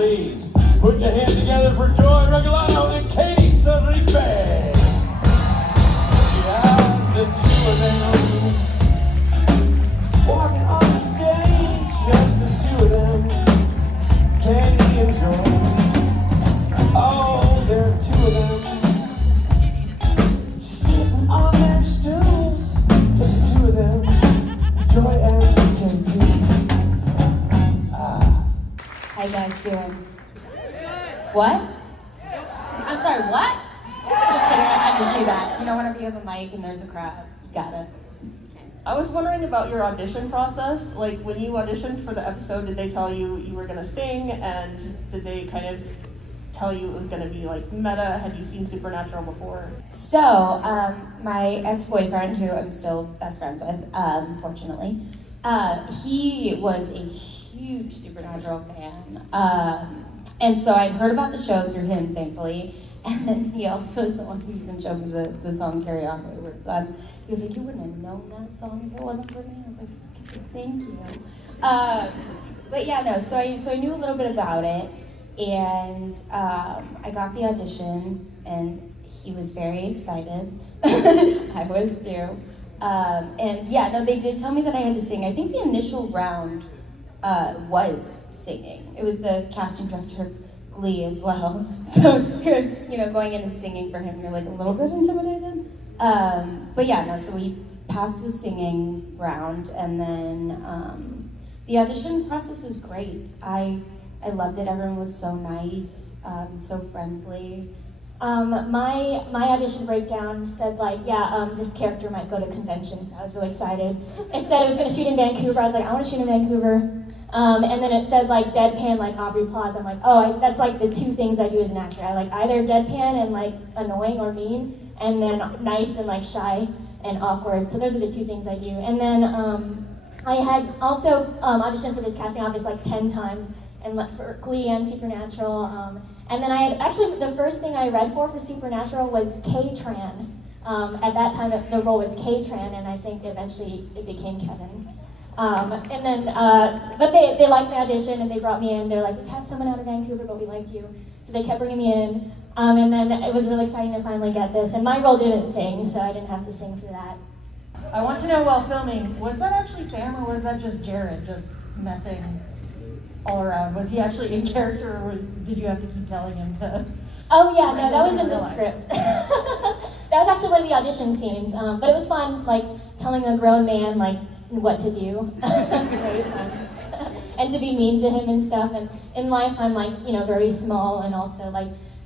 please put your hands together for Joy Regalado and Katie Sudrife. Yes, the two of them walking on the stage, just the two of them. Katie and Joy. Oh, there are two of them sitting on their stools, just the two of them. Joy and Katie. How you guys doing? What? I'm sorry, what? Just kidding, I had to do that. You know, whenever you have a mic and there's a crowd, you gotta. I was wondering about your audition process. Like, when you auditioned for the episode, did they tell you you were gonna sing, and did they kind of tell you it was gonna be like meta? Had you seen Supernatural before? So, my ex-boyfriend, who I'm still best friends with, fortunately, he was a huge Supernatural fan. And so I'd heard about the show through him, thankfully. And then he also is the one who even showed me the song Carry On where it's on. He was like, you wouldn't have known that song if it wasn't for me. I was like, thank you. But yeah, no, so I knew a little bit about it. And I got the audition, and he was very excited. I was too. And yeah, no, they did tell me that I had to sing. I think the initial round was singing. It was the casting director of Glee as well. So you're, going in and singing for him, you're like a little bit intimidated. But yeah, no, so we passed the singing round, and then the audition process was great. I loved it. Everyone was so nice, so friendly. My audition breakdown said this character might go to conventions. I was really excited. It said it was going to shoot in Vancouver. I was like, I want to shoot in Vancouver. And then it said deadpan like Aubrey Plaza. I'm like, that's like the two things I do as an actor. I like either deadpan and like annoying or mean, and then nice and like shy and awkward. So those are the two things I do. And then I had also auditioned for this casting office like 10 times, and for Glee and Supernatural. And then I had actually the first thing I read for Supernatural was K-Tran. At that time, the role was K-Tran, and I think eventually it became Kevin. And then, but they liked my audition, and they brought me in. They're like, we cast someone out of Vancouver, but we liked you. So they kept bringing me in. And then it was really exciting to finally get this. And my role didn't sing, so I didn't have to sing for that. I want to know, while filming, was that actually Sam, or was that just Jared just messing all around? Was he actually in character, or did you have to keep telling him to? Oh yeah, no, that was in the script. That was actually one of the audition scenes, but it was fun, telling a grown man what to do. It was very fun. And to be mean to him and stuff. And in life, I'm very small, and also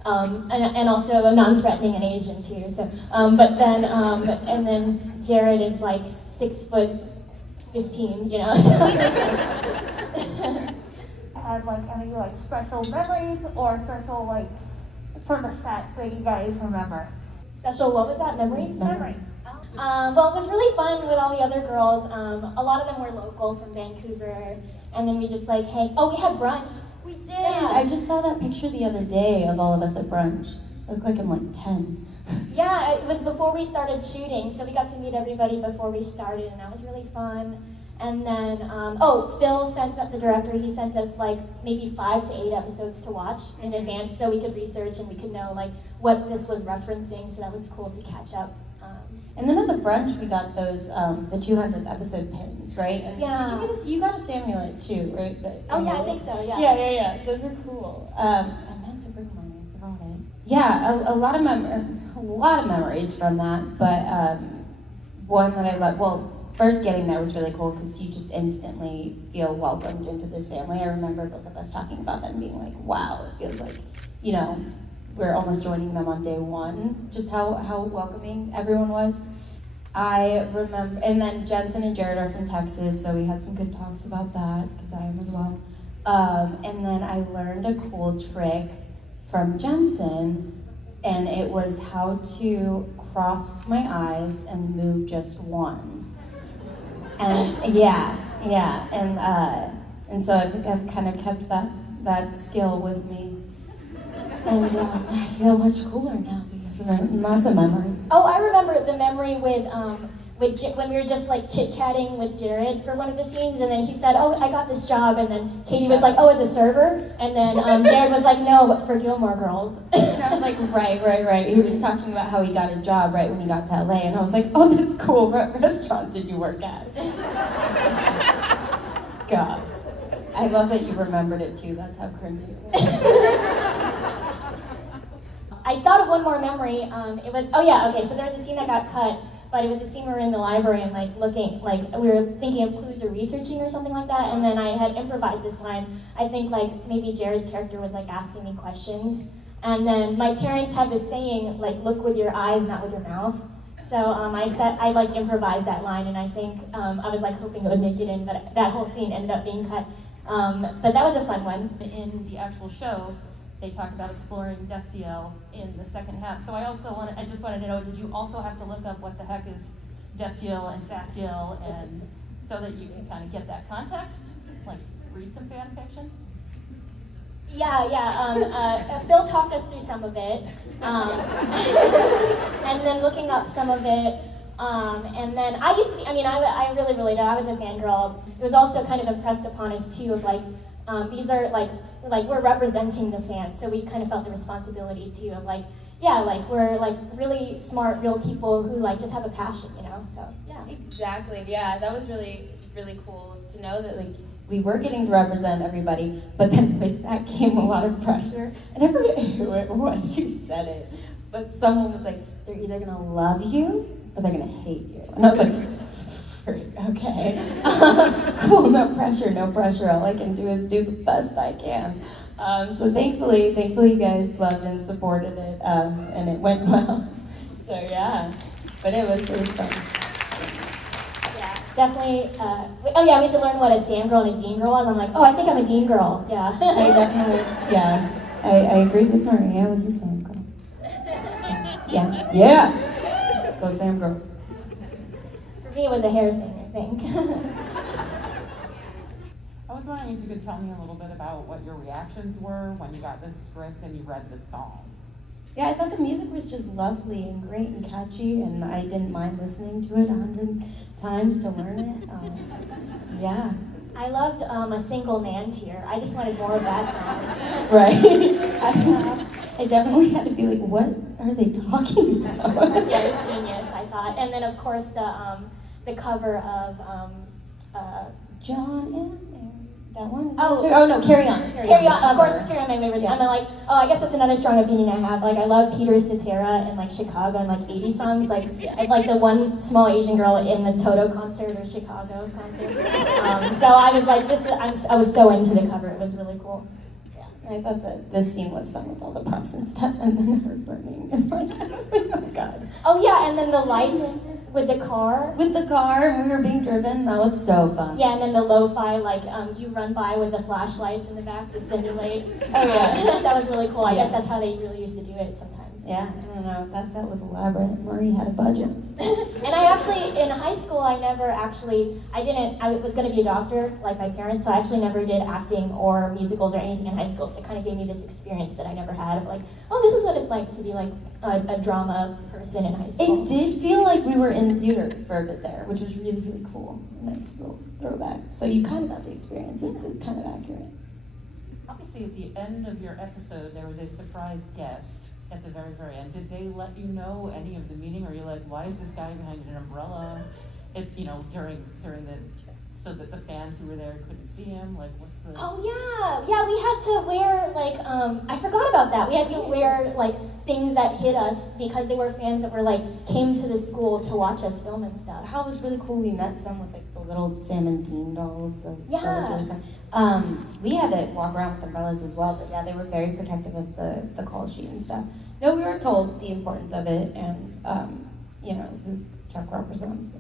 and also non-threatening and Asian too. So, but then and then Jared is 6'15", Had any special memories or special from the set that you guys remember? Special, what was that? Memories? Memories. Well, it was really fun with all the other girls. A lot of them were local from Vancouver, and then we just we had brunch. We did. Yeah. I just saw that picture the other day of all of us at brunch. Looked like I'm 10. Yeah, it was before we started shooting, so we got to meet everybody before we started, and that was really fun. And then, Phil the director, he sent us maybe 5 to 8 episodes to watch in advance, so we could research and we could know what this was referencing, so that was cool to catch up. And then at the brunch, we got those, the 200th episode pins, right? And yeah. You got a Samulet too, right? I think so, yeah. Yeah. Those are cool. I meant to bring mine, I forgot it. Yeah, a lot of memories from that, but one that I love, first getting there was really cool because you just instantly feel welcomed into this family. I remember both of us talking about that and being like, wow, it feels like, we're almost joining them on day one, just how welcoming everyone was. I remember, and then Jensen and Jared are from Texas, so we had some good talks about that, because I am as well. And then I learned a cool trick from Jensen, and it was how to cross my eyes and move just one. And and so I've kind of kept that skill with me. And I feel much cooler now because of it, and that's a memory. Oh, I remember the memory with when we were just like chit-chatting with Jared for one of the scenes, and then he said, oh, I got this job, and then Katie was like, oh, as a server? And then Jared was like, no, but for Gilmore Girls. And I was like, right. He was talking about how he got a job right when he got to LA, and I was like, oh, that's cool. What restaurant did you work at? God. I love that you remembered it too. That's how cringy it was. I thought of one more memory. It was, oh yeah, okay, so there's a scene that got cut, but it was a scene where we were in the library and like looking, like we were thinking of clues or researching or something like that, and then I had improvised this line. I think like maybe Jared's character was like asking me questions, and then my parents had this saying, like, look with your eyes, not with your mouth. So I like improvised that line, and I think I was like hoping it would make it in, but that whole scene ended up being cut. But that was a fun one. In the actual show, they talk about exploring Destiel in the second half. So I just wanted to know, did you also have to look up what the heck is Destiel and Sastiel, and so that you can kind of get that context, like read some fan fiction? Yeah. Phil talked us through some of it, and then looking up some of it. And then I used to be, I really did. I was a fangirl. It was also kind of impressed upon us too of like, these are like we're representing the fans, so we kind of felt the responsibility too of like, yeah, like we're like really smart, real people who like just have a passion, you know, so yeah. Exactly, yeah, that was really, really cool to know that like we were getting to represent everybody, but then with that came a lot of pressure. And I forget who it was who said it, but someone was like, they're either gonna love you or they're gonna hate you. And I was like, okay, cool, no pressure. All I can do is do the best I can. So thankfully you guys loved and supported it, and it went well. So yeah, but it was fun. Yeah, definitely. We had to learn what a Sam girl and a Dean girl was. I'm like, oh, I think I'm a Dean girl. Yeah. I definitely, yeah. I agreed with Marie. I was a Sam girl. Yeah. Go Sam girls. For me, it was a hair thing, I think. I was wondering if you could tell me a little bit about what your reactions were when you got this script and you read the songs. Yeah, I thought the music was just lovely and great and catchy, and I didn't mind listening to it 100 times to learn it. Yeah. I loved A Single Man Tear. I just wanted more of that song. Right. I definitely had to be like, what are they talking about? Yeah, it was genius, I thought. And then, of course, the cover of John and Mary. That one? Oh No, Carry On. Carry On, of course, Carry On, my favorite. Yeah. And then, like, I guess that's another strong opinion I have. Like, I love Peter Cetera and, like, Chicago and, like, 80s songs. Like, I'm, like, the one small Asian girl in the Toto concert or Chicago concert. So I was like, I was so into the cover. It was really cool. I thought that this scene was fun with all the props and stuff, and then her burning, and like, I was like, oh god. Oh yeah, and then the lights with the car. With the car, and we were being driven, that was so fun. Yeah, and then the lo-fi, like, you run by with the flashlights in the back to simulate. Oh yeah. That was really cool. I guess that's how they really used to do it sometimes. Yeah, I don't know, that was elaborate. Marie had a budget. And I actually, in high school, I was gonna be a doctor, like my parents, so I actually never did acting or musicals or anything in high school, so it kind of gave me this experience that I never had of like, oh, this is what it's like to be like a drama person in high school. It did feel like we were in theater for a bit there, which was really, really cool. Nice little throwback. So you kind of got the experience, it's kind of accurate. Obviously, at the end of your episode, there was a surprise guest at the very, very end. Did they let you know any of the meaning? Or are you like, why is this guy behind an umbrella? During the, so that the fans who were there couldn't see him? Like, what's the? Oh yeah, we had to wear like I forgot about that. We had to wear like things that hit us because they were fans that were like came to the school to watch us film and stuff. How it was really cool. We met some with like the little Sam and Dean dolls. So yeah. That was really fun. We had to walk around with umbrellas as well, but yeah, they were very protective of the call sheet and stuff. No, we were told the importance of it, and who Chuck represents.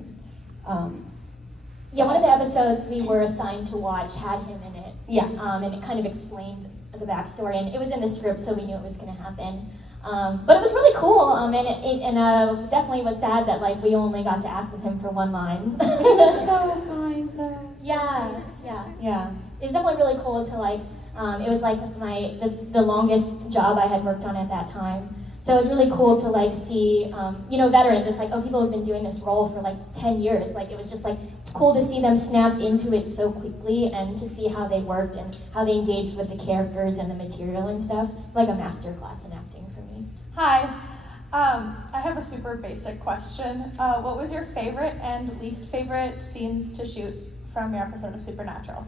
Yeah, one of the episodes we were assigned to watch had him in it. Yeah. And it kind of explained the backstory, and it was in the script, so we knew it was going to happen. But it was really cool, and it definitely was sad that like we only got to act with him for one line. He was so kind, though. Yeah. It was definitely really cool to like. It was like the longest job I had worked on at that time. So it was really cool to like see, veterans. It's like, oh, people have been doing this role for like 10 years. Like it was just like cool to see them snap into it so quickly and to see how they worked and how they engaged with the characters and the material and stuff. It's like a master class in acting for me. Hi. I have a super basic question. What was your favorite and least favorite scenes to shoot from your episode of Supernatural?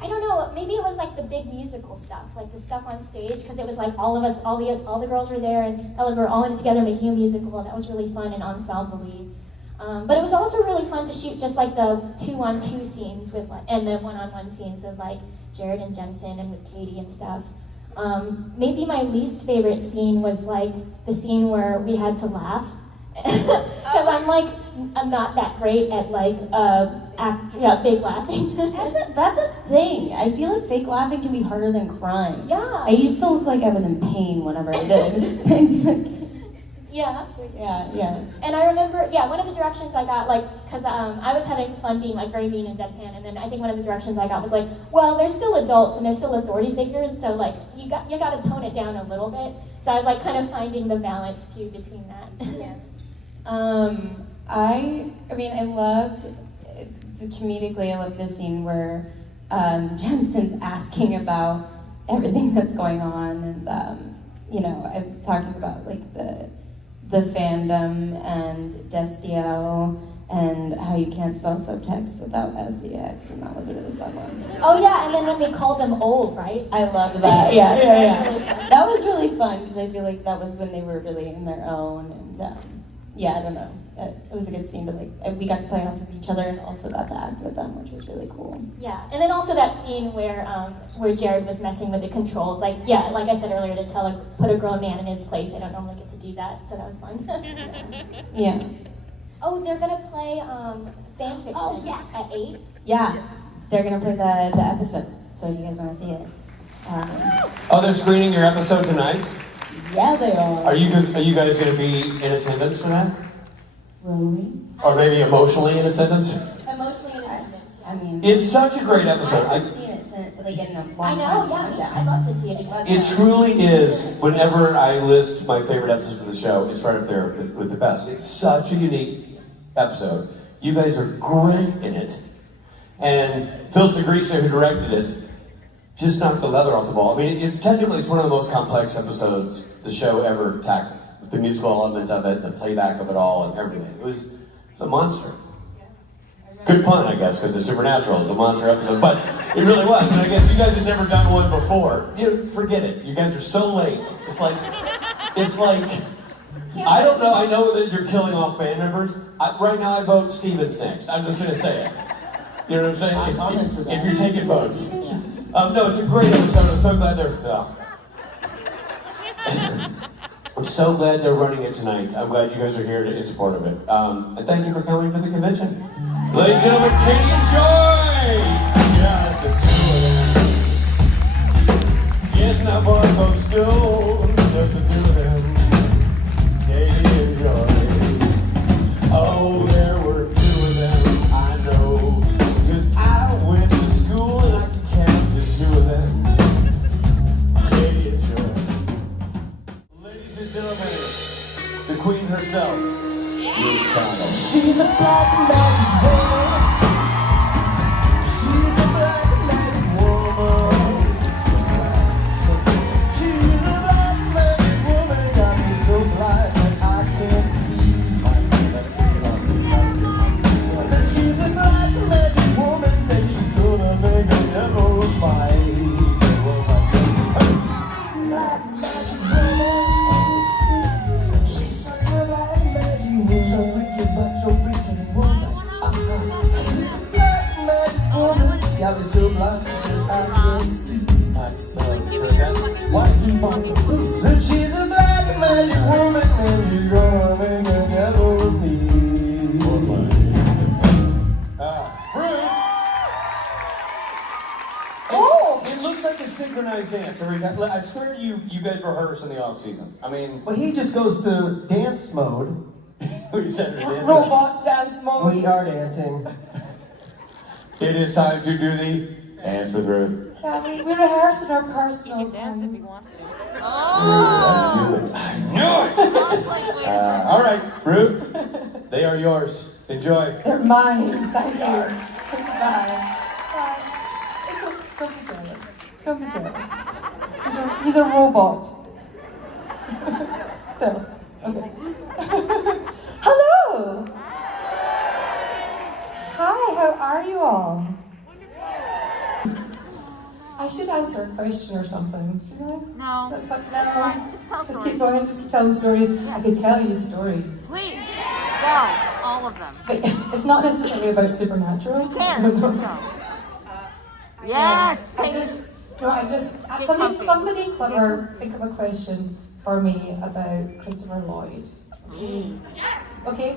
I don't know, maybe it was like the big musical stuff, like the stuff on stage, because it was like all of us, all the girls were there, and we were all in together making a musical, and that was really fun and ensemble-y. But it was also really fun to shoot just like the 2-on-2 scenes with, and the 1-on-1 scenes with like Jared and Jensen and with Katie and stuff. Maybe my least favorite scene was like the scene where we had to laugh, because I'm not that great at like fake laughing. That's a thing. I feel like fake laughing can be harder than crying. Yeah. I used to look like I was in pain whenever I did. Yeah. Yeah. And I remember, one of the directions I got, like, because I was having fun being like very mean and deadpan, and then I think one of the directions I got was like, well, they're still adults and they're still authority figures, so like you got to tone it down a little bit. So I was like kind of finding the balance too between that. Yeah. I loved comedically. I loved the scene where Jensen's asking about everything that's going on, and I'm talking about like the fandom and Destio and how you can't spell subtext without SEX, and that was a really fun one. Oh yeah, and then when they called them old, right? I loved that. Yeah. That was really fun because I feel like that was when they were really in their own, and I don't know. It was a good scene to we got to play off of each other and also got to act with them, which was really cool. Yeah, and then also that scene where Jared was messing with the controls, like I said earlier, to put a grown man in his place. I don't normally get to do that, so that was fun. Yeah. Oh, they're gonna play fan fiction. Oh, yes. At 8. Yeah, they're gonna play the episode. So if you guys want to see it. They're screening your episode tonight? Yeah, they are. Are you guys going to be in attendance for that? Will we? Or maybe emotionally in attendance? Emotionally in attendance. I mean, It's such a great episode. I haven't seen it since in a long I time. know, yeah, I'd love to see it again. It truly is. Whenever I list my favorite episodes of the show, it's right up there with the best. It's such a unique episode. You guys are great in it. And Phil Segretia, who directed it, just knocked the leather off the ball. I mean, technically it's one of the most complex episodes the show ever tackled. The musical element of it, the playback of it all, and everything. It was a monster. Good pun, I guess, because it's Supernatural. It's a monster episode, but it really was. And I guess you guys had never done one before. Forget it. You guys are so late. It's like, I don't know. I know that you're killing off band members. Right now, I vote Stevens next. I'm just gonna say it. You know what I'm saying? I'm in for that. If you're taking votes. No, it's a great episode. I'm so glad they're. I'm so glad they're running it tonight. I'm glad you guys are here in support of it. And thank you for coming to the convention. Ladies and gentlemen, Katie and Joy! Just the two of them. Getting up on those stools. Just the two of them. Katie and Joy. Oh, there were two of them, I know. Because I went to school and I can count the two of them. Katie and Joy. Ladies and gentlemen, the queen herself, Ruth Connell. She's a black magic woman. She's a black magic woman. She's a black magic woman. Got me so blind that I can't see. But she's a black magic woman, and she's gonna make a devil fight. Black magic woman. She's such a black magic woman. So freaking but so freaking woman. She's a black magic woman. Got me so blind that I can't see. Why he bought the boots? But she's a black magic woman, and she's gonna make a devil of me. Ruth! It looks like a synchronized dance. I swear to you, you guys rehearse in the off season. I mean, Well, he just goes to dance mode. we said it. Robot dance mode. We are dancing. It is time to do the Dance with Ruth. Yeah, we rehearse in our personal He can dance if he time. wants to. I knew it! All right, Ruth, they are yours. Enjoy. They're mine. Thank you. Bye. Bye. Don't be jealous. Don't be jealous. He's a robot. Still. Okay. Hello. Hi, how are you all? I should answer a question or something, shouldn't I? No. That's what, That's fine. Just tell Just stories. keep going, just keep telling stories. I could tell you stories. Please. Go. All of them. But it's not necessarily about supernatural. Who cares? Just go. Yes. I Take just, Get somebody comfy. clever think of a question for me about Christopher Lloyd. Okay? Okay?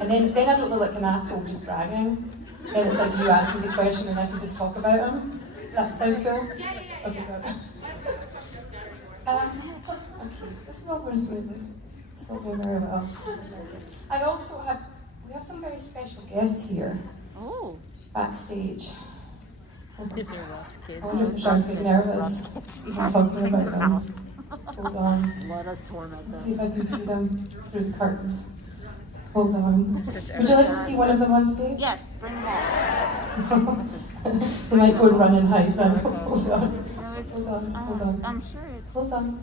And then I don't look like an asshole just bragging. Then it's like you ask me the question and I can just talk about him. That sounds cool? Okay, good. Okay, this is not going smoothly. It's not going very well. We have some very special guests here. Oh. Backstage. His earlobes, kids. I wonder if they're starting to get nervous. Even talking about them. Hold on. Let us torment Let's them. see if I can see them through the curtains. Hold on. Would you like to see one of them on stage? Yes. Bring them all. They might go and run and hide them. Hold on. No, Hold on. I'm sure it's. Hold on.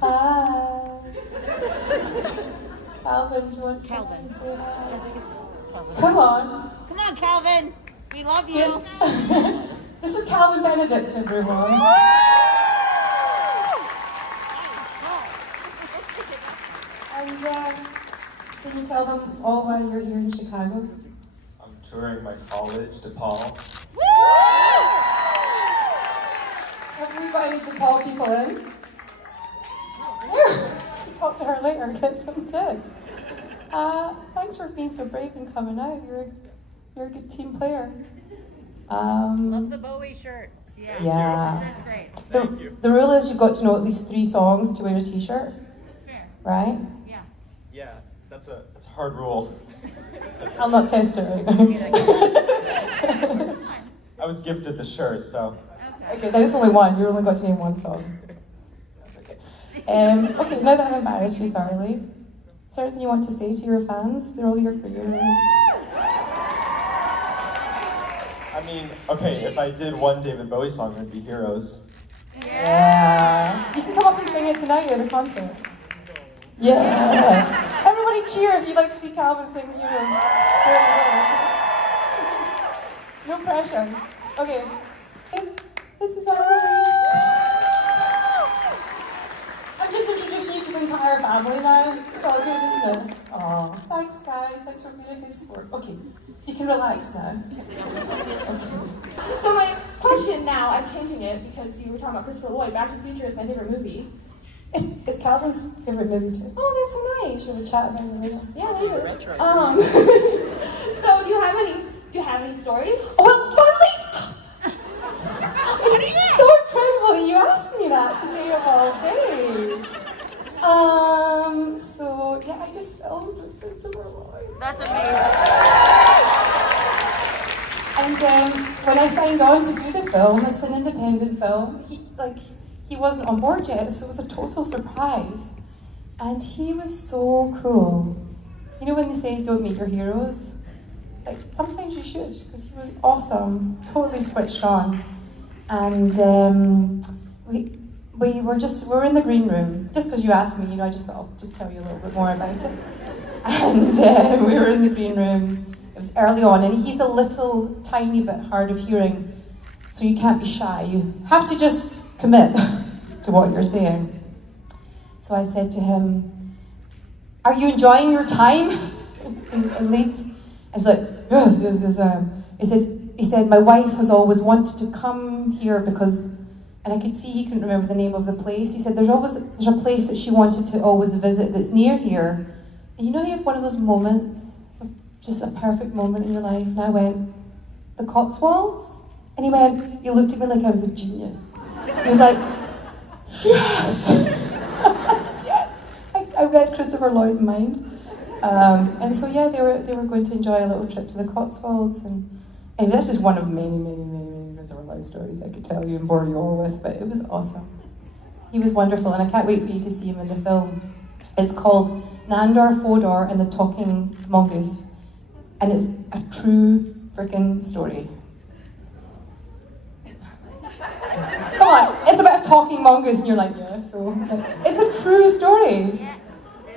Hi. Calvin, do you want to come and say hi? I think it's Calvin. Come on. Come on, Calvin. We love you. This is Calvin Benedict, everyone. And can you tell them all why you're here in Chicago? I'm touring my college, DePaul. Have we got any DePaul people in? Talk to her later, get some tips. Thanks for being so brave and coming out. You're a good team player. Love the Bowie shirt. Yeah. Shirt's great. The rule is you've got to know at least 3 songs to wear a t-shirt, That's fair. right? Yeah. Yeah, that's a hard rule. I'll not test it right now. I was gifted the shirt, so. Okay, that is only one. You only got to name 1 song. That's okay. Okay, now that I've embarrassed you thoroughly, is there anything you want to say to your fans? They're all here for you. I mean, okay, if I did one David Bowie song, it'd be Heroes. Yeah. You can come up and sing it tonight at the concert. Yeah. Everybody cheer if you'd like to see Calvin sing Heroes. No pressure. Okay. This is alright. I'm just introducing you to the entire family now. It's all good, isn't it? Aw. Thanks, guys. Thanks for being a good sport. Okay. You can relax now. Okay. So my question now, I'm changing it because you were talking about Christopher Lloyd. Back to the Future is my favorite movie. It's Calvin's favorite movie too. Oh, that's so nice. Should we chat about it later? Yeah, later. So do you have any stories? Oh, well, finally! It's so incredible that you asked me that today of all days. So yeah, I just filmed with Christopher Lloyd. That's amazing. And when I signed on to do the film, it's an independent film. He wasn't on board yet, so it was a total surprise. And he was so cool. You know when they say don't meet your heroes? Like sometimes you should, because he was awesome, totally switched on. And we were in the green room, just because you asked me, I just thought I'll just tell you a little bit more about it. And we were in the green room. It was early on, and he's a little tiny bit hard of hearing, so you can't be shy. You have to just commit to what you're saying. So I said to him, "Are you enjoying your time in Leeds?" And he's like, yes. He said, "My wife has always wanted to come here because," and I could see he couldn't remember the name of the place. He said, there's a place that she wanted to always visit that's near here. And you have one of those moments, of just a perfect moment in your life. And I went, "The Cotswolds?" And he went, he looked at me like I was a genius. He was like, yes! I was like, yes! I read Christopher Lloyd's mind. And so yeah, they were going to enjoy a little trip to the Cotswolds. And anyway, that's just one of many goodness, there were loads of stories I could tell you and bore you all with, but it was awesome. He was wonderful, and I can't wait for you to see him in the film. It's called Nandor, Fodor, and the Talking Mongoose, and it's a true freaking story. Come on, it's about a talking mongoose, and you're like, yeah, so... It's a true story.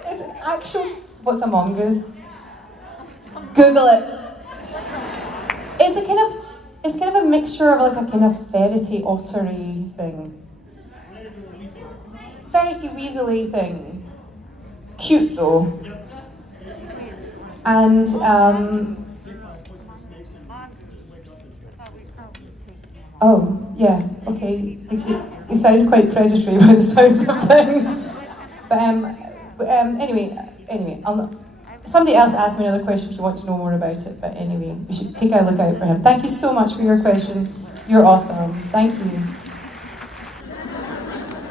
It's actual... What's a mongoose? Google it. It's kind of a mixture of like a kind of ferrety ottery thing. Ferrety weaselly thing. Cute though. And oh yeah, okay. They sound quite predatory by the sounds of things. But anyway, I'll not. Somebody else asked me another question if you want to know more about it, but anyway, we should take a look out for him. Thank you so much for your question. You're awesome. Thank you.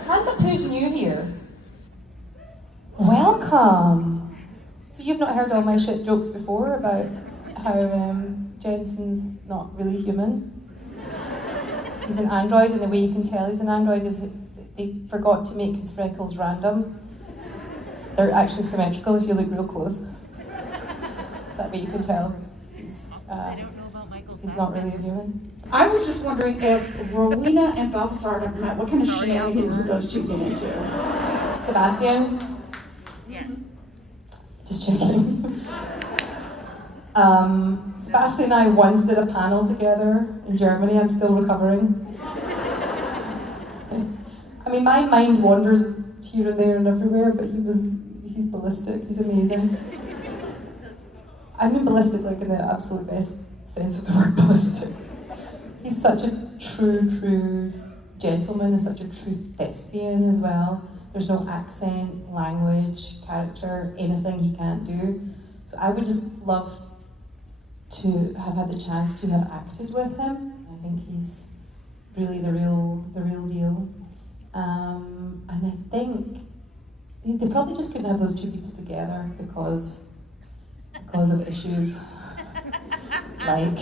Hands up who's new here. Welcome. So you've not heard all my shit jokes before about how Jensen's not really human? He's an android, and the way you can tell he's an android is that they forgot to make his freckles random. They're actually symmetrical if you look real close. That way you can tell he's not really a human. I was just wondering if Rowena and Balthasar ever met, what kind of shenanigans would those two get into? Sebastian? Yes. Just checking. Sebastian and I once did a panel together in Germany. I'm still recovering. I mean, my mind wanders here and there and everywhere, but he's ballistic. He's amazing. I mean ballistic like in the absolute best sense of the word ballistic. He's such a true gentleman and such a true thespian as well. There's no accent, language, character, anything he can't do. So I would just love to have had the chance to have acted with him. I think he's really the real deal. And I think they probably just couldn't have those two people together because of issues like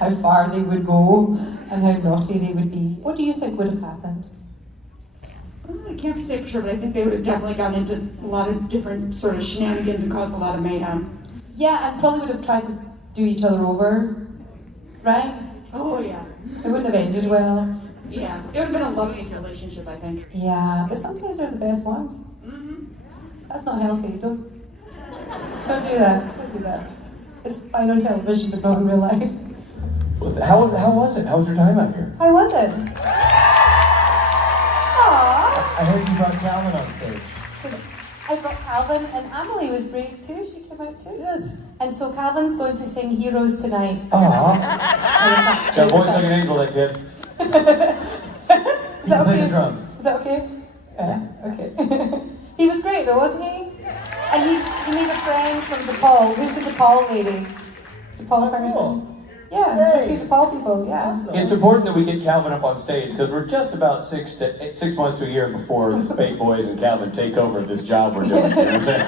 how far they would go and how naughty they would be. What do you think would have happened? I can't say for sure, but I think they would have definitely gotten into a lot of different sort of shenanigans and caused a lot of mayhem. Yeah, and probably would have tried to do each other over, right? Oh yeah. It wouldn't have ended well. Yeah, it would have been a love-hate relationship, I think. Yeah, but sometimes they're the best ones. Mm-hmm. That's not healthy. Don't do that. Don't do that. It's fine on television, but not in real life. How was it? How was your time out here? How was it? Aww. I heard you brought Calvin on stage. So I brought Calvin, and Amelie was brave too. She came out too. Yes. And so Calvin's going to sing Heroes tonight. Aww. Got voice like an angel, that kid. Is that play okay? the drums. Is that okay? Yeah, okay. He was great though, wasn't he? And he made a friend from DePaul. Who's the DePaul lady? DePaul person? Cool. Yeah, Hey. just the DePaul people, yeah. Awesome. It's important that we get Calvin up on stage because we're just about 6 months to a year before the Spade Boys and Calvin take over this job we're doing. You know what I'm saying?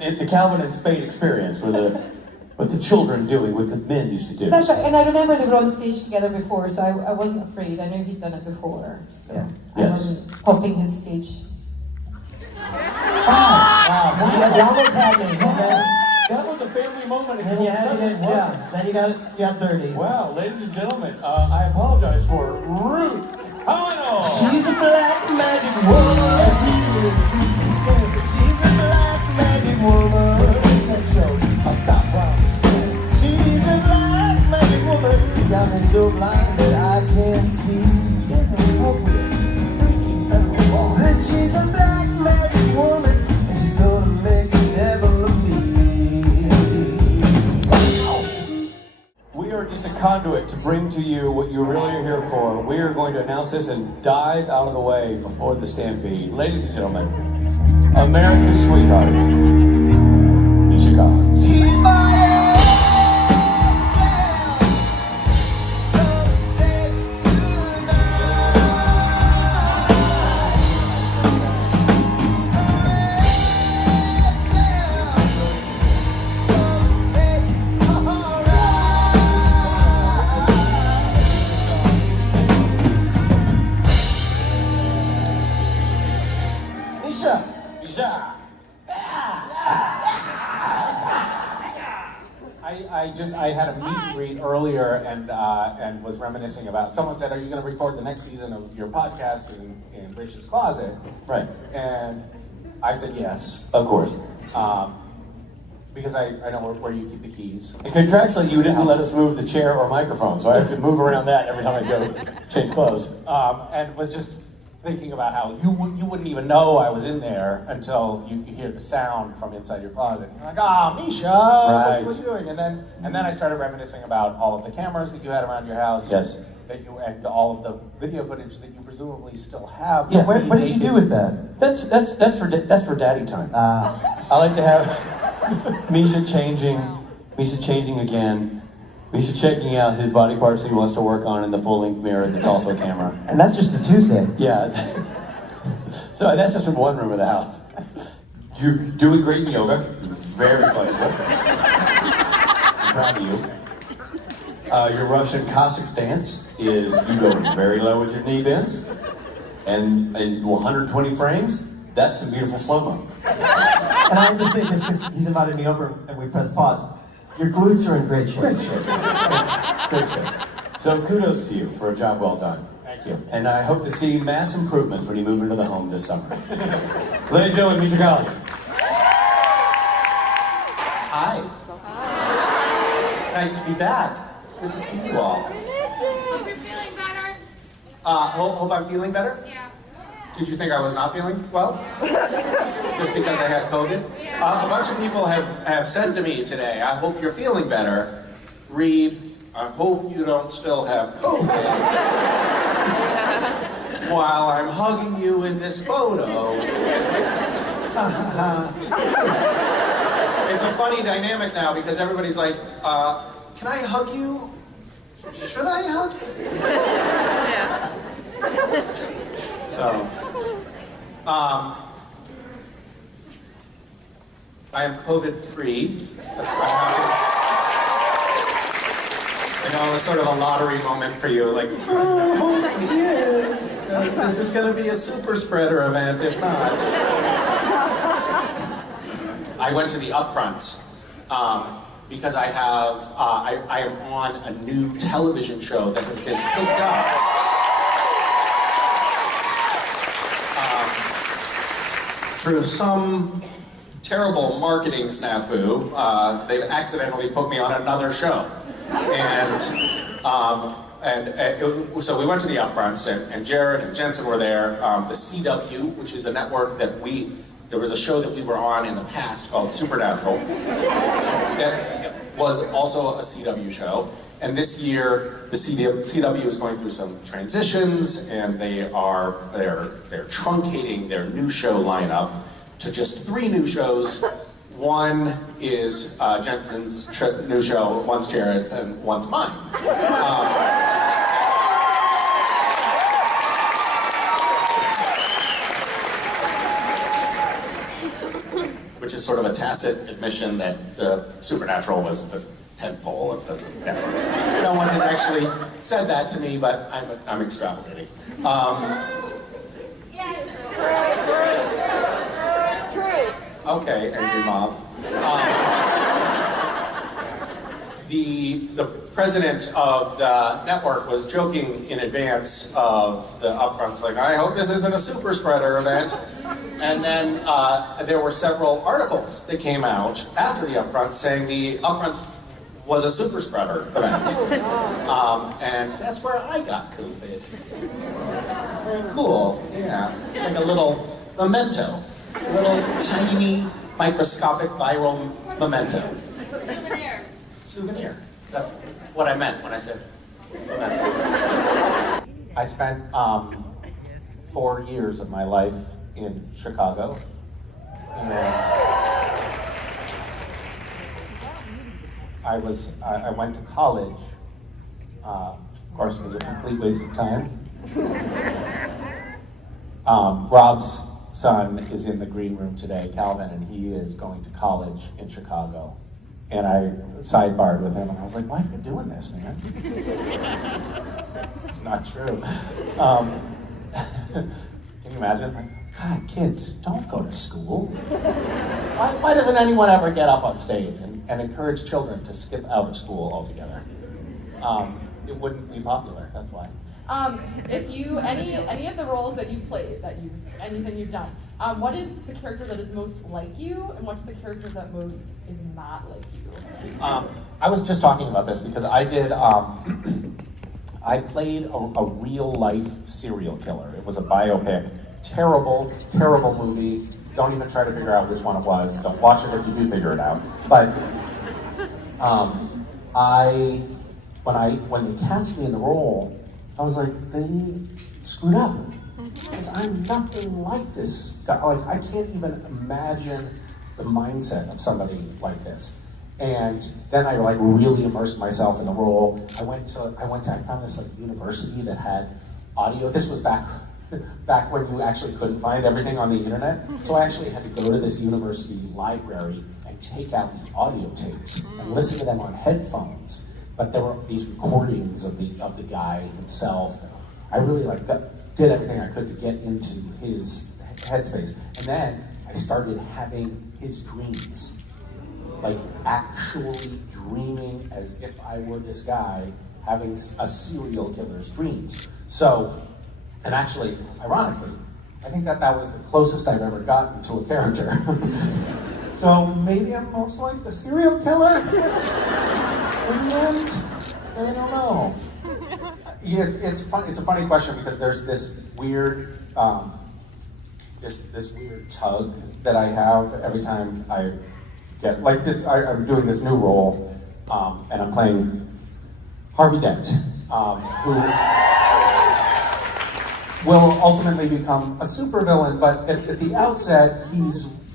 It's the Calvin and Spade experience, what the children doing, what the men used to do. That's right, and I remember they were on stage together before, so I wasn't afraid. I knew he'd done it before, so I wasn't popping his stage. Wow. You almost had me. That was a family moment. And you had to get jumped. Then you got dirty. Wow, ladies and gentlemen, I apologize for Ruth Connell. She's a black magic woman. She's a black magic woman. She's a black magic woman. Got me so blind that I can't see. And she's a black magic woman, and she's gonna make a devil of me. We are just a conduit to bring to you what you really are here for. We are going to announce this and dive out of the way before the stampede. Ladies and gentlemen, America's sweetheart, Misha. She's my Misha. I had a meet and greet earlier and was reminiscing about, someone said, are you going to record the next season of your podcast in Rich's closet? Right. And I said yes. Of course. Because I know where you keep the keys. And contractually, you didn't let us move the chair or microphone, so I have to move around that every time I go change clothes. And was just thinking about how you wouldn't even know I was in there until you hear the sound from inside your closet. You're like, ah, Misha, Right. what are you doing? And then I started reminiscing about all of the cameras that you had around your house. Yes. And all of the video footage that you presumably still have. Yeah, what did you do with that? That's for daddy time. I like to have Misha changing again, Misha checking out his body parts that he wants to work on in the full-length mirror that's also a camera. And that's just a Tuesday. Yeah. So that's just in one room of the house. You're doing great in yoga. Very flexible. I'm proud of you. Your Russian Cossack dance is, you go very low with your knee bends. And 120 frames, that's some beautiful slow-mo. And I have to say, just because he's invited me over and we press pause, your glutes are in great shape. Great shape. Great shape. So kudos to you for a job well done. Thank you. And I hope to see mass improvements when you move into the home this summer. Ladies and gentlemen, Misha Collins. Hi. It's nice to be back. Good to see you all. Hope you're feeling better. Hope I'm feeling better? Yeah. Did you think I was not feeling well? Just because I had COVID? A bunch of people have said to me today, I hope you're feeling better. Reed, I hope you don't still have COVID. While I'm hugging you in this photo. It's a funny dynamic now because everybody's like, can I hug you? Should I hug you? So, I am COVID-free. I know it's sort of a lottery moment for you, like, oh, I hope he is. This is going to be a super spreader event, if not. I went to the upfronts because I have, I am on a new television show that has been picked up. Through some terrible marketing snafu, they've accidentally put me on another show. So we went to the upfronts, and Jared and Jensen were there. The CW, which is a network that there was a show that we were on in the past called Supernatural, that was also a CW show. And this year, the CW is going through some transitions, and they're truncating their new show lineup to just 3 new shows. One is Jensen's new show, one's Jared's, and one's mine. Which is sort of a tacit admission that the Supernatural was the tentpole of the network. No one has actually said that to me, but I'm extrapolating. Okay, angry mom. The president of the network was joking in advance of the upfronts, like, I hope this isn't a super spreader event. And then there were several articles that came out after the upfronts saying the upfronts was a super spreader event. And that's where I got COVID. Very cool, yeah. It's like a little memento. A little tiny, microscopic viral memento. Souvenir. Souvenir. That's what I meant when I said memento. I spent 4 years of my life in Chicago. And I went to college. Of course, it was a complete waste of time. Rob's son is in the green room today, Calvin, and he is going to college in Chicago. And I sidebarred with him, and I was like, why are you doing this, man? It's not true. Can you imagine? God, kids, don't go to school. Why doesn't anyone ever get up on stage and encourage children to skip out of school altogether? It wouldn't be popular, that's why. If you, any of the roles that you've played, anything you've done, what is the character that is most like you, and what's the character that most is not like you? I was just talking about this because I did, I played a real life serial killer. It was a biopic. Terrible, terrible movie. Don't even try to figure out which one it was. Don't watch it if you do figure it out. But when they cast me in the role, I was like, they screwed up. Because I'm nothing like this guy. Like, I can't even imagine the mindset of somebody like this. And then I like really immersed myself in the role. I found this like university that had audio. This was back when you actually couldn't find everything on the internet. So I actually had to go to this university library and take out the audio tapes and listen to them on headphones. But there were these recordings of the guy himself. I really did everything I could to get into his headspace. And then I started having his dreams. Like actually dreaming as if I were this guy having a serial killer's dreams. So, and actually, ironically, I think that was the closest I've ever gotten to a character. So maybe I'm most like the serial killer in the end. I don't know. Yeah, it's a funny question because there's this weird, this weird tug that I have every time I get like this. I'm doing this new role, and I'm playing Harvey Dent, who will ultimately become a supervillain, but at the outset,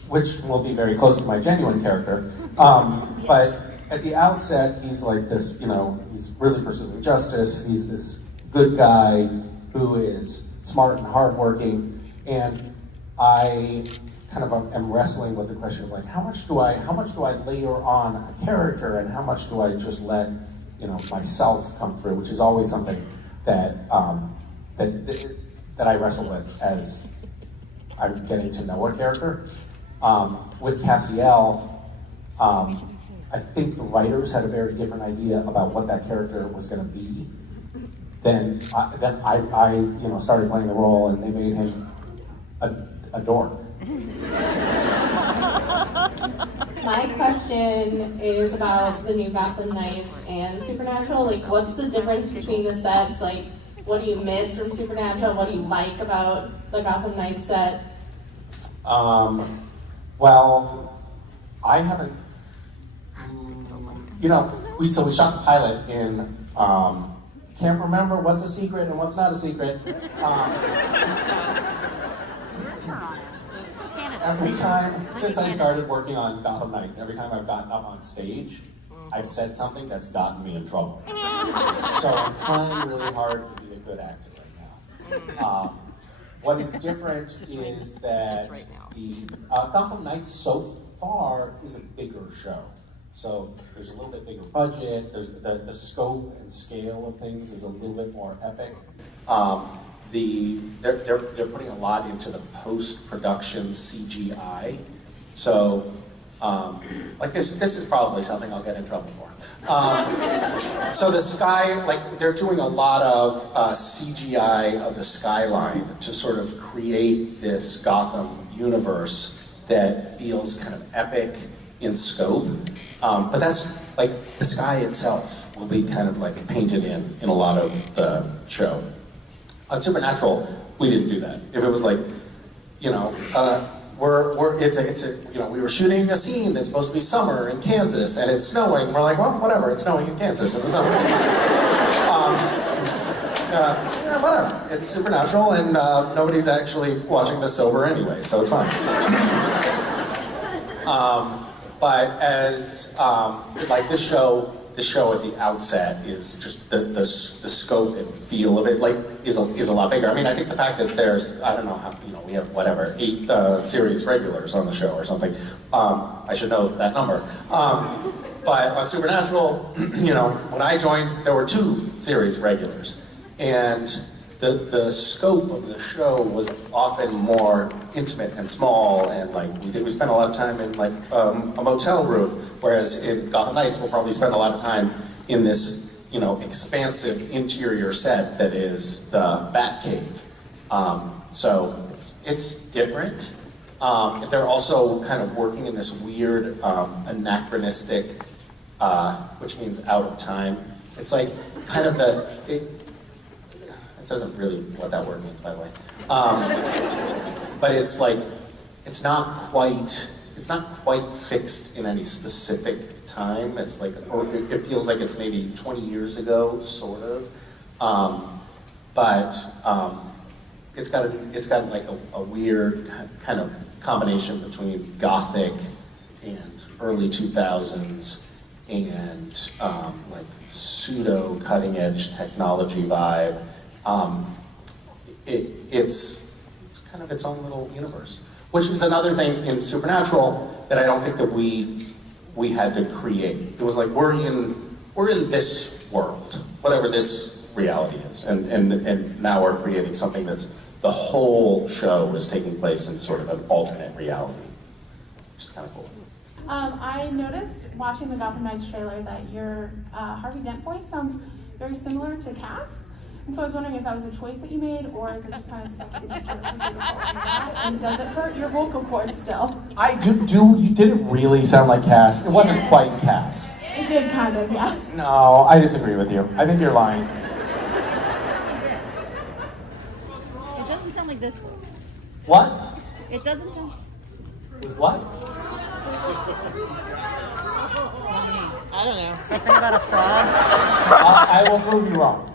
which will be very close to my genuine character, but at the outset, he's like this, he's really pursuing justice, he's this good guy who is smart and hardworking, and I kind of am wrestling with the question of like, how much do I layer on a character, and how much do I just let, myself come through, which is always something that I wrestle with as I'm getting to know a character. With Cassiel, I think the writers had a very different idea about what that character was going to be. Then I started playing the role, and they made him a dork. My question is about the new Gotham Knights and Supernatural. Like, what's the difference between the sets? Like, what do you miss from Supernatural? What do you like about the Gotham Knights set? Well, I haven't. We shot the pilot in. Can't remember what's a secret and what's not a secret. Every time since I started working on Gotham Knights, every time I've gotten up on stage, I've said something that's gotten me in trouble. So I'm trying really hard to be a good actor right now. What is different is that the Gotham Knights so far is a bigger show. So there's a little bit bigger budget, there's the scope and scale of things is a little bit more epic. They're putting a lot into the post-production CGI. So like this is probably something I'll get in trouble for. So the sky, like they're doing a lot of CGI of the skyline to sort of create this Gotham universe that feels kind of epic in scope. But that's like the sky itself will be kind of like painted in a lot of the show. On Supernatural, we didn't do that. If it was like, we were shooting a scene that's supposed to be summer in Kansas and it's snowing. We're like, well, whatever, it's snowing in Kansas in the summer. Whatever, it's Supernatural and nobody's actually watching this sober anyway, so it's fine. But as, like this show at the outset is just the scope and feel of it, like, is a lot bigger. I mean, I think the fact that there's, I don't know how, we have whatever, 8 series regulars on the show or something. I should know that number. But on Supernatural, when I joined, there were 2 series regulars. And the scope of the show was often more intimate and small, and like we spent a lot of time in like a motel room, whereas in Gotham Knights we'll probably spend a lot of time in this, you know, expansive interior set that is the Batcave. So it's different. They're also kind of working in this weird anachronistic, which means out of time. It's like kind of it doesn't really what that word means, by the way. But it's like it's not quite fixed in any specific time. It's like, or it feels like it's maybe 20 years ago, sort of. But it's got like a weird kind of combination between Gothic and early 2000s and like pseudo cutting edge technology vibe. It's kind of its own little universe, which is another thing in Supernatural that I don't think that we had to create. It was like we're in this world, whatever this reality is, and now we're creating something that's the whole show is taking place in sort of an alternate reality, which is kind of cool. I noticed watching the Gotham Knights trailer that your Harvey Dent voice sounds very similar to Cass. And so I was wondering if that was a choice that you made, or is it just kind of second nature for beautiful like that? And does it hurt your vocal cords still? You didn't really sound like Cass. It wasn't quite Cass. It did kind of, yeah. No, I disagree with you. I think you're lying. It doesn't sound like this voice. What? It doesn't sound. Is what? I don't know. Something about a frog? I will prove you wrong.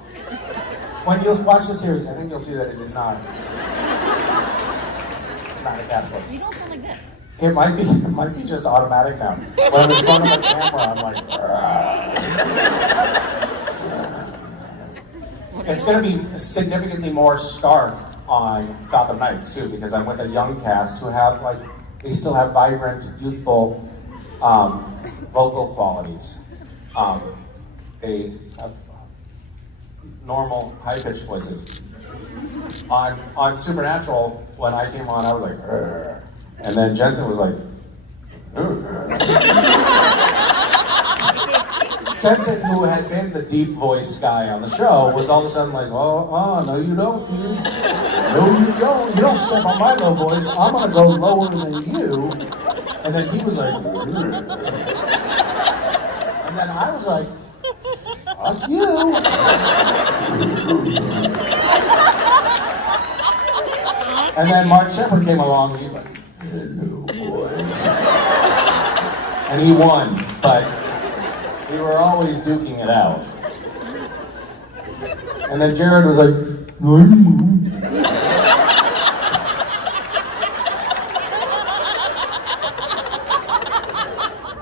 When you watch the series, I think you'll see that it is not a Cass voice. You don't sound like this. It might be just automatic now. When I'm in front of a camera, I'm like, it's going to be significantly more stark on Gotham Knights too, because I'm with a young cast who have they still have vibrant, youthful vocal qualities. They have normal, high-pitched voices. On Supernatural, when I came on, I was like, "Rrr." And then Jensen was like, Jensen, who had been the deep-voiced guy on the show, was all of a sudden like, no you don't. No you don't. You don't step on my low voice. I'm gonna go lower than you. And then he was like, "Rrr." And then I was like, fuck you. And then Mark Shepard came along and he's like, hello, boys. And he won, but we were always duking it out. And then Jared was like,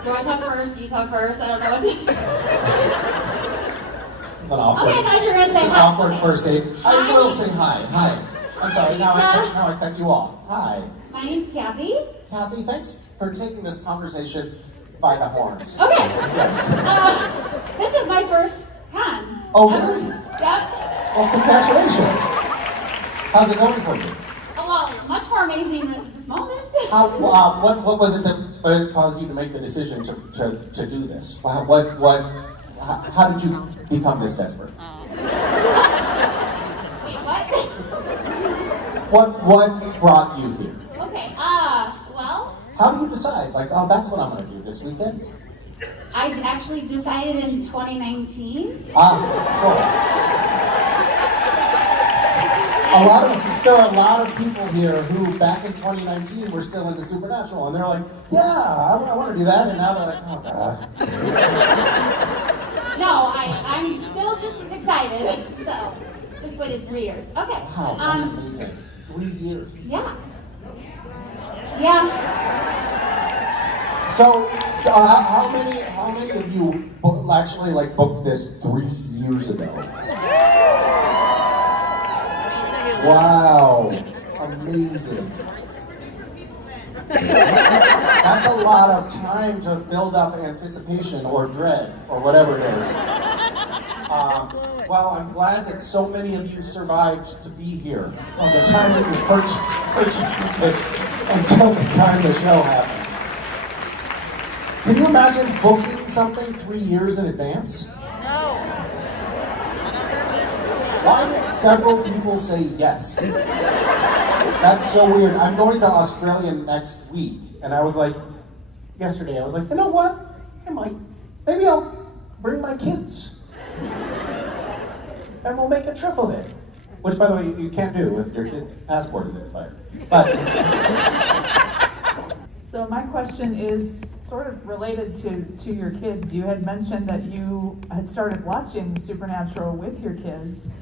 Do I talk first? Do you talk first? I don't know what to This is an awkward, Okay, I thought you were gonna say it's an hi. awkward first date. I will say hi. Hi. I'm sorry, now I cut you off. Hi. My name's Kathy. Kathy, thanks for taking this conversation by the horns. Okay. Yes. This is my first con. Oh, really? Yep. Well, congratulations. How's it going for you? Oh, well, much more amazing at this moment. What was it that caused you to make the decision to do this? How did you become this desperate? Wait, what? What brought you here? Okay, well, How do you decide? That's what I'm going to do this weekend? I actually decided in 2019. Sure. There are a lot of people here who back in 2019 were still into Supernatural, and they're like, yeah, I want to do that, and now they're like, oh God. No, I'm still just as excited, so just waited 3 years. Okay. Wow, that's amazing. 3 years. Yeah. Yeah. So, how many of you actually booked this 3 years ago? Wow, amazing. That's a lot of time to build up anticipation or dread or whatever it is. Well, I'm glad that so many of you survived to be here from the time that you purchased tickets until the time the show happened. Can you imagine booking something 3 years in advance? No. Why did several people say yes? That's so weird. I'm going to Australia next week, and I was like, yesterday, I was like, you know what? Maybe I'll bring my kids. And we'll make a trip of it. Which, by the way, you can't do if your kid's passport is expired. But so my question is sort of related to your kids. You had mentioned that you had started watching Supernatural with your kids.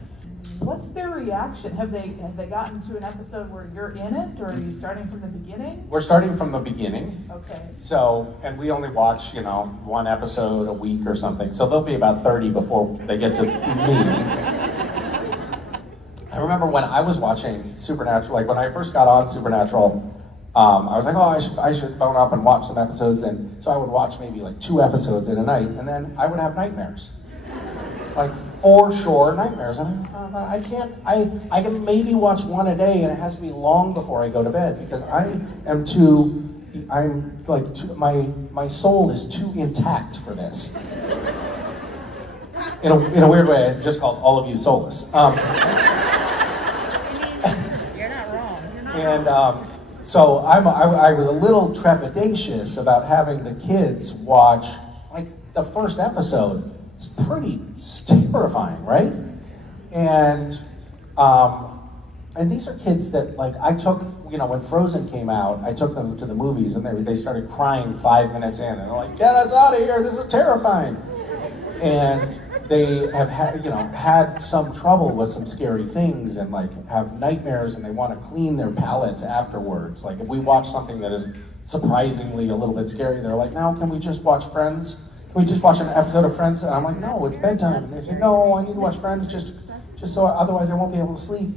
What's their reaction? Have they gotten to an episode where you're in it, or are you starting from the beginning? we're starting from the beginning. Okay. So, and we only watch, one episode a week or something. So they'll be about 30 before they get to me. I remember when I was watching Supernatural, like when I first got on Supernatural, I was like, I should bone up and watch some episodes. And so I would watch maybe like 2 episodes in a night, and then I would have nightmares. Like for sure nightmares. And I can maybe watch 1 a day, and it has to be long before I go to bed, because my soul is too intact for this. In a weird way, I just called all of you soulless. You're not wrong. And so I was a little trepidatious about having the kids watch, like, the first episode. It's pretty terrifying, right? And these are kids that, like, I took, when Frozen came out, I took them to the movies, and they started crying 5 minutes in, and they're like, get us out of here, this is terrifying. And they have had some trouble with some scary things, and like have nightmares, and they want to clean their palates afterwards. Like if we watch something that is surprisingly a little bit scary, they're like, now can we just watch Friends? Can we just watch an episode of Friends? And I'm like, no, it's bedtime. And they say, no, I need to watch Friends just so otherwise I won't be able to sleep.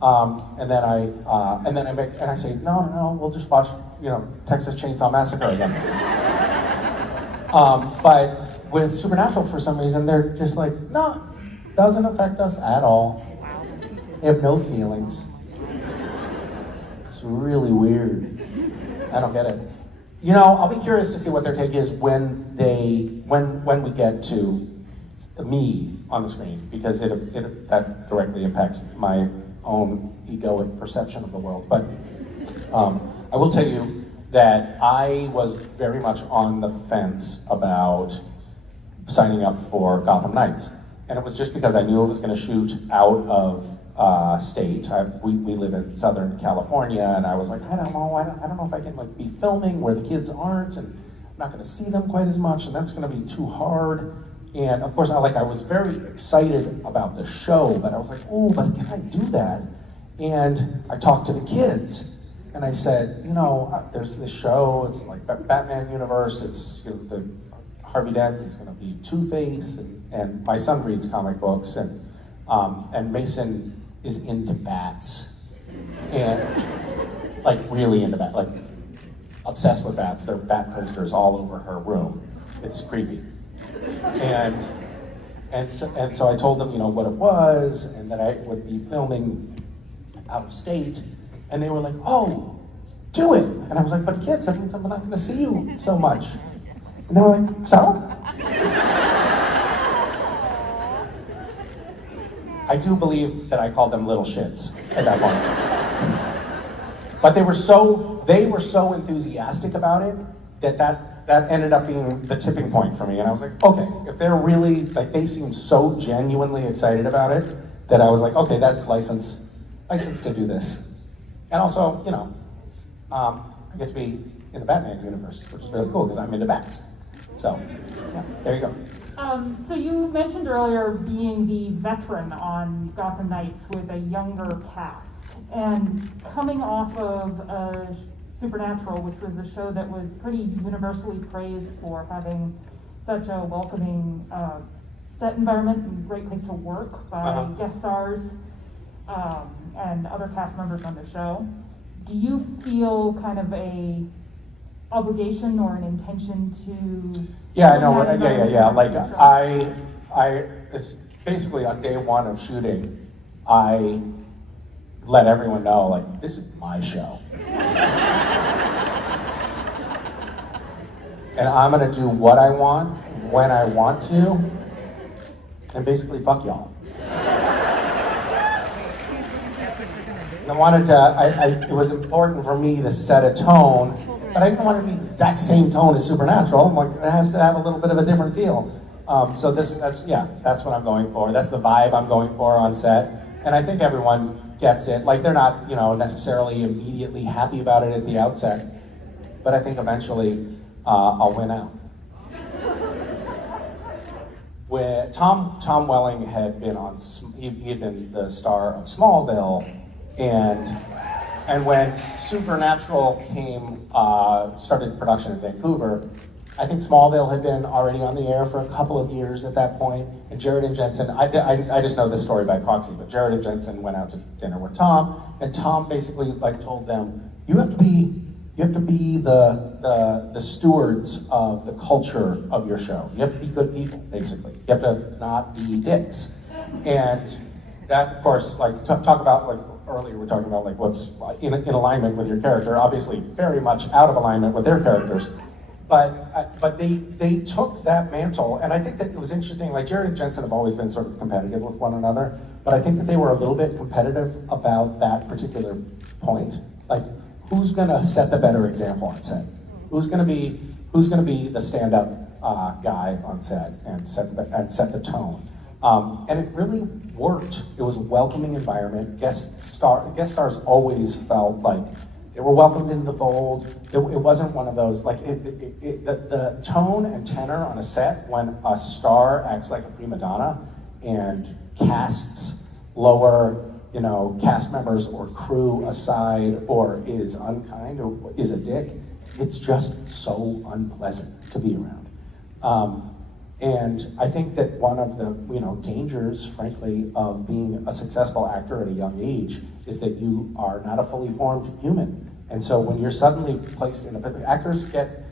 And then I say, no, we'll just watch, Texas Chainsaw Massacre again. But with Supernatural, for some reason, they're just like, no, doesn't affect us at all. They have no feelings. It's really weird. I don't get it. I'll be curious to see what their take is when we get to me on the screen, because that directly impacts my own egoic perception of the world. But I will tell you that I was very much on the fence about signing up for Gotham Knights. And it was just because I knew it was going to shoot out of state. We live in Southern California, and I was like, I don't know if I can be filming where the kids aren't, and I'm not going to see them quite as much, and that's going to be too hard. And of course, I was very excited about the show, but I was like, oh, but can I do that? And I talked to the kids, and I said, there's this show, it's like Batman universe, it's the Harvey Dent is going to be Two-Face, and my son reads comic books, and Mason is into bats, and really into bats, obsessed with bats. There are bat posters all over her room. It's creepy, and so I told them what it was, and that I would be filming out of state, and they were like, oh, do it, and I was like, but kids, that means I'm not going to see you so much. And they were like, so? I do believe that I called them little shits at that point. But they were so enthusiastic about it that ended up being the tipping point for me. And I was like, okay, if they're really, they seem so genuinely excited about it, that I was like, okay, that's license to do this. And also, I get to be in the Batman universe, which is really cool because I'm into bats. So, yeah, there you go. So you mentioned earlier being the veteran on Gotham Knights with a younger cast, and coming off of Supernatural, which was a show that was pretty universally praised for having such a welcoming set environment and great place to work by guest stars and other cast members on the show. Do you feel kind of a obligation or an intention to? Yeah, I know. Yeah. basically on day one of shooting, I let everyone know, like, this is my show. And I'm gonna do what I want, when I want to, and basically fuck y'all. I wanted to, it was important for me to set a tone, but I didn't want it to be the exact same tone as Supernatural. I'm like, it has to have a little bit of a different feel. So that's what I'm going for. That's the vibe I'm going for on set. And I think everyone gets it. Like, they're not, necessarily immediately happy about it at the outset, but I think eventually I'll win out. Where Tom Welling had been on, he had been the star of Smallville, and when Supernatural started production in Vancouver, I think Smallville had been already on the air for a couple of years at that point, and Jared and Jensen, I just know this story by proxy, but Jared and Jensen went out to dinner with Tom, and Tom basically told them, you have to be the stewards of the culture of your show. You have to be good people, basically. You have to not be dicks. And that, of course, talk about, earlier we were talking about, what's in alignment with your character, obviously very much out of alignment with their characters. But they took that mantle, and I think that it was interesting, Jared and Jensen have always been sort of competitive with one another, but I think that they were a little bit competitive about that particular point. Who's gonna set the better example on set? Who's gonna be the stand-up guy on set and set the tone? And it really worked. It was a welcoming environment. Guest stars always felt like they were welcomed into the fold. It wasn't one of those, the tone and tenor on a set when a star acts like a prima donna and casts lower cast members or crew aside, or is unkind, or is a dick, it's just so unpleasant to be around. And I think that one of the dangers, frankly, of being a successful actor at a young age is that you are not a fully formed human. And so when you're suddenly placed in actors get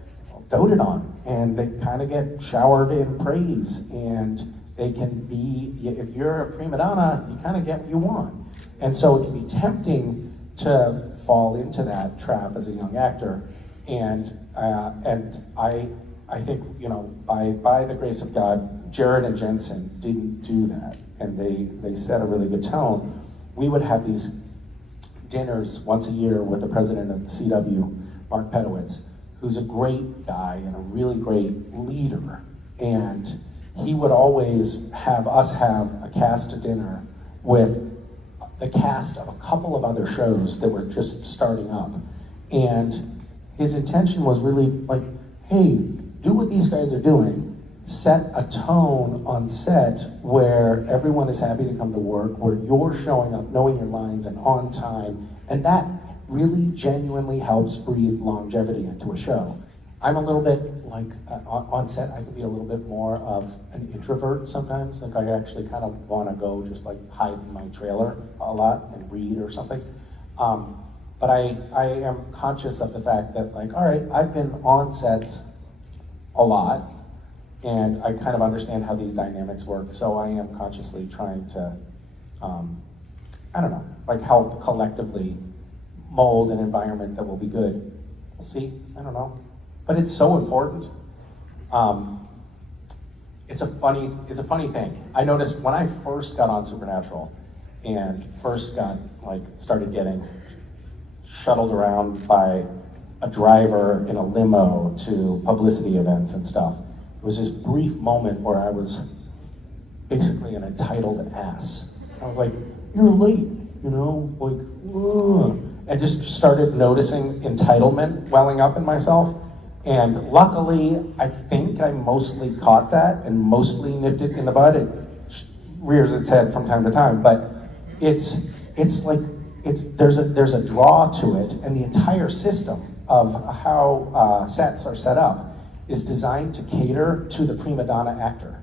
doted on, and they kind of get showered in praise, and they can be, if you're a prima donna, you kind of get what you want. And so it can be tempting to fall into that trap as a young actor. And I think, by the grace of God, Jared and Jensen didn't do that. And they set a really good tone. We would have these dinners once a year with the president of the CW, Mark Pedowitz, who's a great guy and a really great leader. And he would always have us have a cast dinner with the cast of a couple of other shows that were just starting up. And his intention was really hey, do what these guys are doing. Set a tone on set where everyone is happy to come to work, where you're showing up, knowing your lines, and on time. And that really genuinely helps breathe longevity into a show. I'm a little bit on set, I can be a little bit more of an introvert sometimes. I actually kind of want to go just hide in my trailer a lot and read or something. But I am conscious of the fact that all right, I've been on sets a lot, and I kind of understand how these dynamics work. So I am consciously trying to, help collectively mold an environment that will be good. We'll see, I don't know. But it's so important. It's a funny thing. I noticed when I first got on Supernatural and first got started getting shuttled around by a driver in a limo to publicity events and stuff. It was this brief moment where I was basically an entitled ass. I was like, you're late, and just started noticing entitlement welling up in myself. And luckily, I think I mostly caught that and mostly nipped it in the bud. It rears its head from time to time, but there's a draw to it, and the entire system of how sets are set up is designed to cater to the prima donna actor.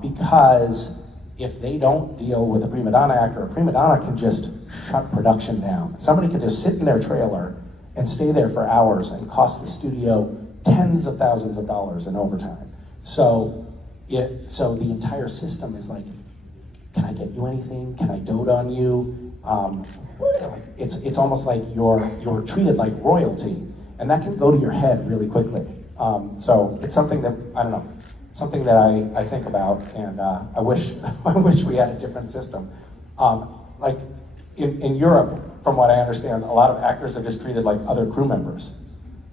Because if they don't deal with a prima donna actor, a prima donna can just shut production down. Somebody can just sit in their trailer and stay there for hours and cost the studio tens of thousands of dollars in overtime. So Yeah, so the entire system is like, can I get you anything? Can I dote on you? Like, it's almost like you're treated like royalty, and that can go to your head really quickly. So it's something that, I don't know, something that I think about, and I wish I wish we had a different system. Like in Europe, from what I understand, a lot of actors are just treated like other crew members,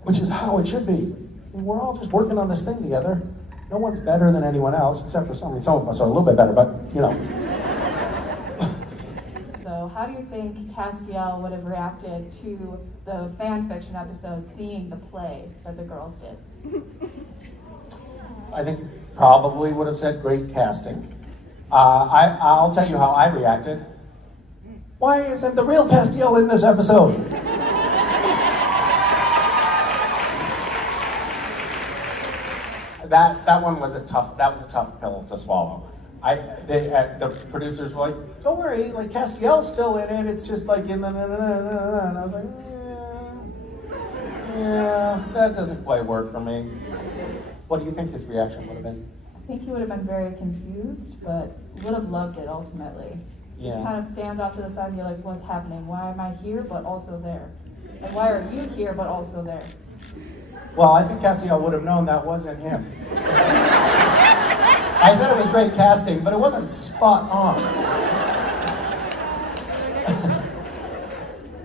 which is how it should be. I mean, we're all just working on this thing together. No one's better than anyone else, except for some of us are a little bit better, but you know. So how do you think Castiel would have reacted to the fan fiction episode seeing the play that the girls did? I think probably would have said great casting. I'll tell you how I reacted. Why isn't the real Castiel in this episode? That one was a tough pill to swallow. The producers were like, don't worry, like Castiel's still in it, it's just like in the and I was like, yeah, that doesn't quite work for me. What do you think his reaction would have been? I think he would have been very confused, but would have loved it ultimately. Yeah. Just kind of stand off to the side and be like, what's happening? Why am I here but also there? And why are you here but also there? Well, I think Castiel would have known that wasn't him. I said it was great casting, but it wasn't spot on.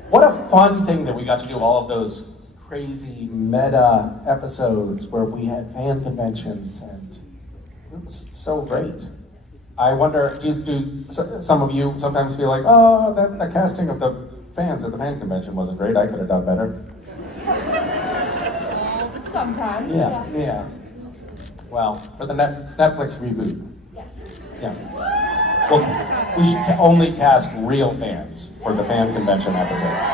What a fun thing that we got to do all of those crazy meta episodes where we had fan conventions, and it was so great. I wonder, do some of you sometimes feel like, oh, the casting of the fans at the fan convention wasn't great, I could have done better? Sometimes. Yeah. Well, for the Netflix reboot. Yeah. Well, we should only cast real fans for the fan convention episodes.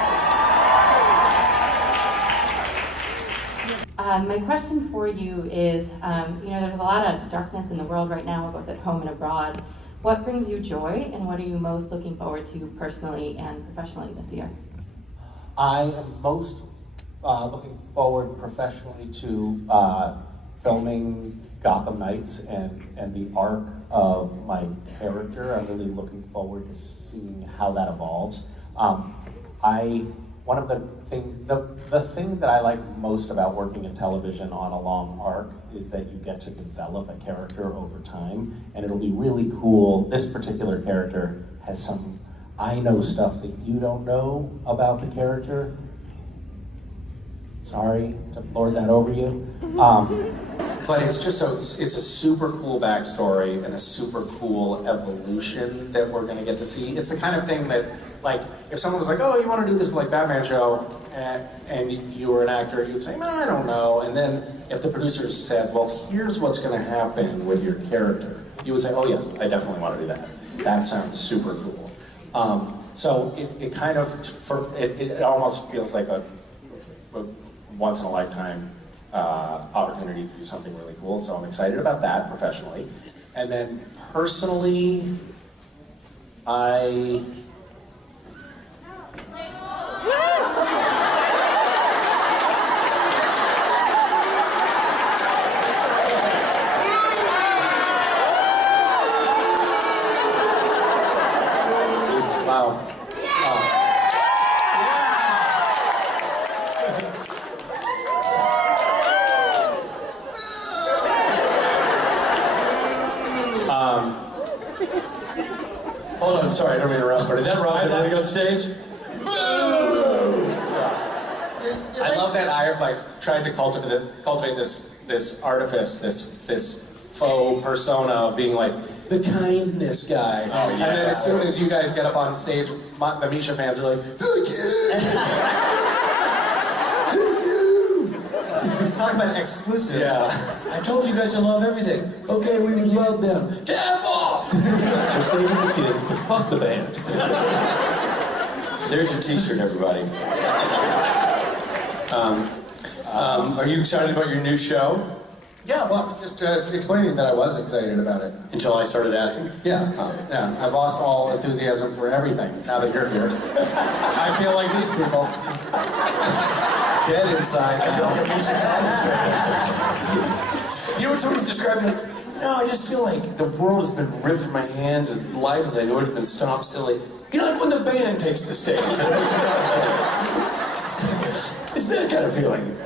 My question for you is, there's a lot of darkness in the world right now, both at home and abroad. What brings you joy, and what are you most looking forward to personally and professionally this year? I am most looking forward professionally to filming Gotham Knights and the arc of my character. I'm really looking forward to seeing how that evolves. One of the things, the thing that I like most about working in television on a long arc is that you get to develop a character over time, and it'll be really cool. This particular character has some, I know stuff that you don't know about the character. Sorry to lord that over you. But it's just it's a super cool backstory and a super cool evolution that we're gonna get to see. It's the kind of thing that, like, if someone was like, oh, you wanna do this like Batman show, and you were an actor, you'd say, I don't know. And then if the producers said, well, here's what's gonna happen with your character, you would say, oh yes, I definitely wanna do that. That sounds super cool. So it kind of, it almost feels like a once in a lifetime opportunity to do something really cool. So I'm excited about that professionally. And then personally, use a smile. Hold on, sorry, I don't mean to interrupt, but is that Rob Living on stage? Boo! Yeah. I love that I have tried to cultivate this artifice, this faux persona of being like the kindness guy. Oh, yeah. And then as soon as you guys get up on stage, the Misha fans are like, Talk about exclusive. Yeah. I told you guys to love everything. Okay, we would love them. F off! We're saving the kids, but fuck the band. There's your t-shirt, everybody. Are you excited about your new show? Yeah, well, just explaining that I was excited about it. Until I started asking? Yeah, yeah. I've lost all enthusiasm for everything now that you're here. I feel like these people. Dead inside now. You know what somebody's describing? Like, no, I just feel like the world has been ripped from my hands and life as I know it has been stopped silly. You know, like when the band takes the stage. It's that kind of feeling.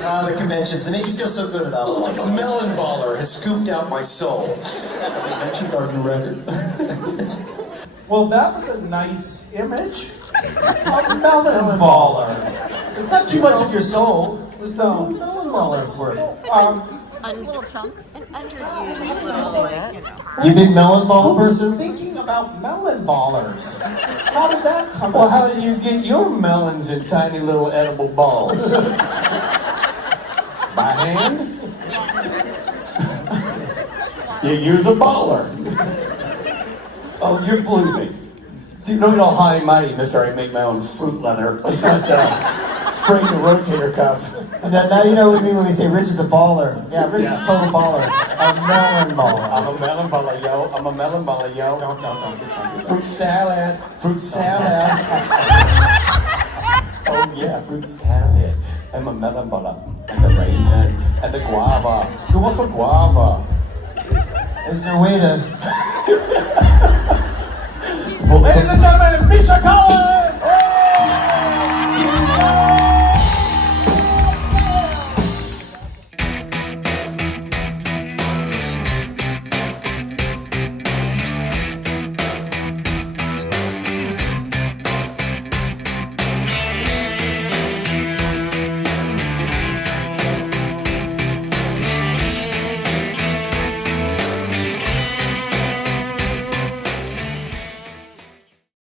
The conventions, they make you feel so good about it. Like a melon baller has scooped out my soul. They mentioned our new record. Well, that was a nice image. A melon baller. It's not too much of your soul. There's no melon baller worth. Little chunks and underused little, you know. You big melon ball person? Thinking about melon ballers. How did that come Well, up? how do you get your melons in tiny little edible balls? By hand? You use a baller. Oh, you're believing. You don't get all high and mighty, mister. I make my own fruit leather. Let's not sprain the rotator cuff. Now you know what we mean when we say Rich is a baller. Yeah, Rich is a total baller. A melon baller. I'm a melon baller, yo. I'm a melon baller, yo. Don't. Fruit salad. Fruit salad. Oh yeah, fruit salad. I'm a melon baller. And the raisin. And the guava. Who wants a guava? Is there a way to... Ladies and gentlemen, Misha